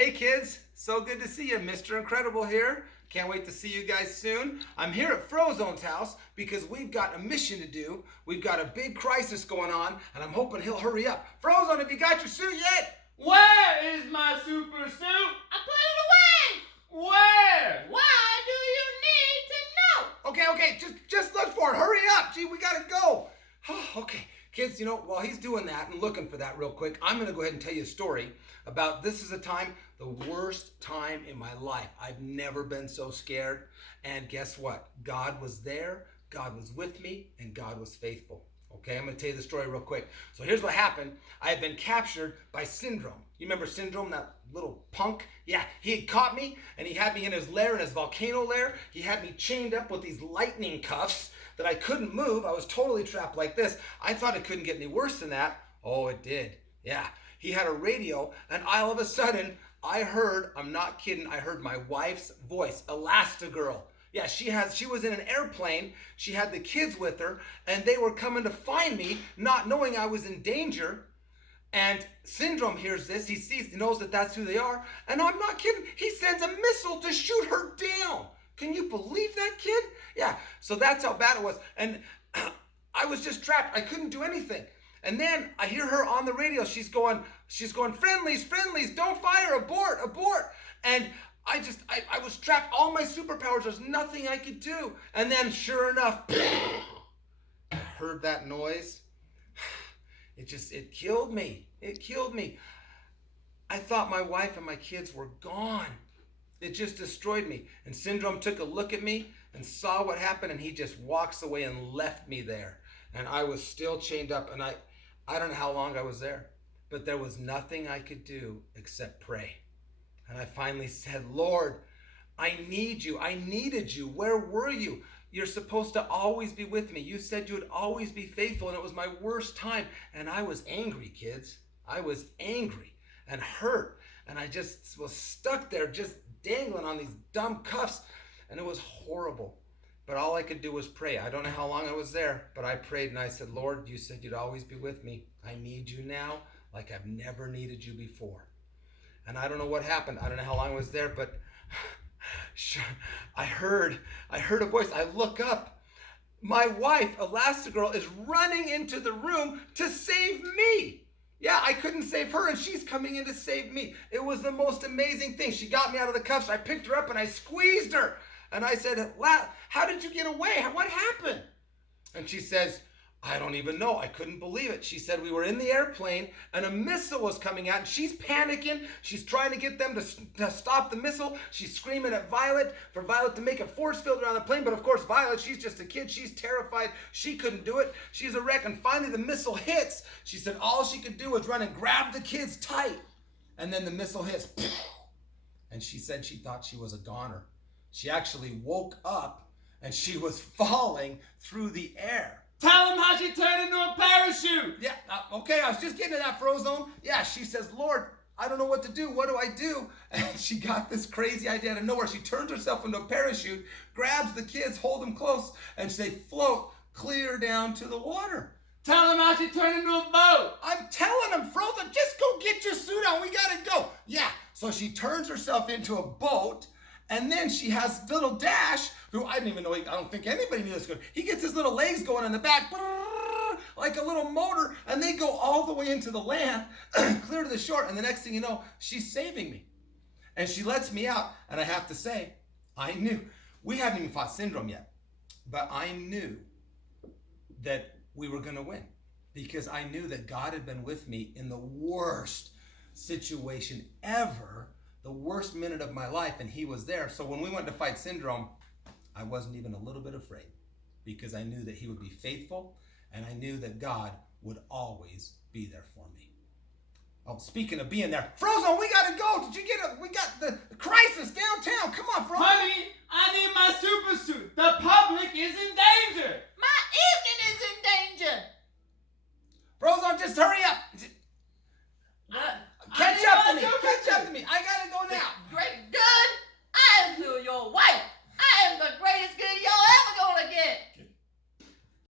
Hey kids, so good to see you. Mr. Incredible here. Can't wait to see you guys soon. I'm here at Frozone's house because we've got a mission to do. We've got a big crisis going on, and I'm hoping he'll hurry up. Frozone, have you got your suit yet? Where is my super suit? I put it away. Where? Why do you need to know? Okay, just look for it. Hurry up. Gee, we gotta go. Okay, kids, while he's doing that and looking for that real quick, I'm gonna go ahead and tell you a story about this is a time, the worst time in my life. I've never been so scared. And guess what? God was there, God was with me, and God was faithful. Okay, I'm going to tell you the story real quick. So here's what happened. I had been captured by Syndrome. You remember Syndrome, that little punk? Yeah, he had caught me, and he had me in his lair, in his volcano lair. He had me chained up with these lightning cuffs that I couldn't move. I was totally trapped like this. I thought it couldn't get any worse than that. Oh, it did. Yeah, he had a radio, and all of a sudden, I heard, I'm not kidding, I heard my wife's voice, Elastigirl. Yeah, she was in an airplane. She had the kids with her, and they were coming to find me, not knowing I was in danger. And Syndrome hears this. He knows that that's who they are. And I'm not kidding. He sends a missile to shoot her down. Can you believe that, kid? Yeah, so that's how bad it was. And I was just trapped. I couldn't do anything. And then I hear her on the radio. She's going, friendlies, don't fire, abort. And I was trapped. All my superpowers, there's nothing I could do. And then sure enough, I heard that noise. It killed me. It killed me. I thought my wife and my kids were gone. It just destroyed me. And Syndrome took a look at me and saw what happened, and he just walks away and left me there. And I was still chained up, and I don't know how long I was there, but there was nothing I could do except pray. And I finally said, Lord, I need you. I needed you. Where were you? You're supposed to always be with me. You said you would always be faithful, and it was my worst time. And I was angry, kids. I was angry and hurt. And I just was stuck there, just dangling on these dumb cuffs. And it was horrible. But all I could do was pray. I don't know how long I was there, but I prayed and I said, Lord, you said you'd always be with me. I need you now like I've never needed you before. And I don't know what happened. I don't know how long I was there, but I heard a voice. I look up. My wife, Elastigirl, is running into the room to save me. Yeah, I couldn't save her, and she's coming in to save me. It was the most amazing thing. She got me out of the cuffs. I picked her up, and I squeezed her. And I said, how did you get away? What happened? And she says, I don't even know. I couldn't believe it. She said we were in the airplane and a missile was coming out, and she's panicking. She's trying to get them to stop the missile. She's screaming at Violet for Violet to make a force field around the plane. But of course, Violet, she's just a kid. She's terrified. She couldn't do it. She's a wreck. And finally the missile hits. She said all she could do was run and grab the kids tight. And then the missile hits. And she said she thought she was a goner. She actually woke up and she was falling through the air. Tell him how she turned into a parachute. Yeah, okay, I was just getting to that, Frozone. Yeah, she says, Lord, I don't know what to do. What do I do? And she got this crazy idea out of nowhere. She turns herself into a parachute, grabs the kids, hold them close, and they float clear down to the water. Tell him how she turned into a boat. I'm telling him, Frozone, just go get your suit on. We gotta go. Yeah, so she turns herself into a boat. And then she has little Dash, who I didn't even know, I don't think anybody knew this good. He gets his little legs going in the back, like a little motor, and they go all the way into the land, clear to the shore, and the next thing you know, she's saving me. And she lets me out, and I have to say, I knew. We hadn't even fought Syndrome yet, but I knew that we were gonna win because I knew that God had been with me in the worst situation ever, the worst minute of my life, and he was there. So when we went to fight Syndrome, I wasn't even a little bit afraid because I knew that he would be faithful and I knew that God would always be there for me. Oh, speaking of being there, Frozone, we gotta go. Did you get it? We got the crisis downtown. Come on, Frozone. Honey, I need my super suit. The public is in danger. My evening is in danger.